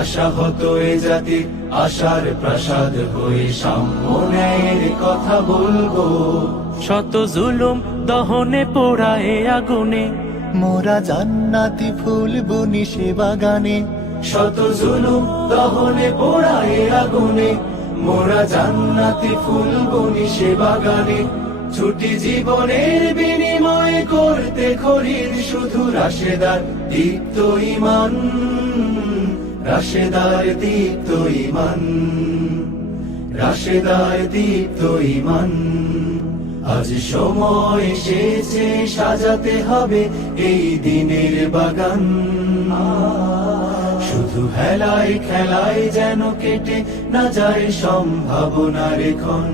আশাহত এ জাতির আশার প্রাসাদ হয়ে সাম্য ন্যায়ের কথা বলব। শত জুলুম দহনে পোড়ায় আগুনে মোরা জান্নাতি ফুল বুনি সে বাগানে শত জুলুম দহনে পোড়ায় আগুনে মোরা জান্নাতি ফুল বনি সে বাগানে ছুটি জীবনের বিনিময় করতে খরিদ শুধু রাশেদার দীপ্ত ইমান। রাশেদার দীপ্ত ইমান, রাশেদার দীপ্ত ইমান। আজ সময় এসেছে, সাজাতে হবে এই দিনের বাগান। শুধু হেলায় খেলায় যেন কেটে না যায় সম্ভাবনার ক্ষণ।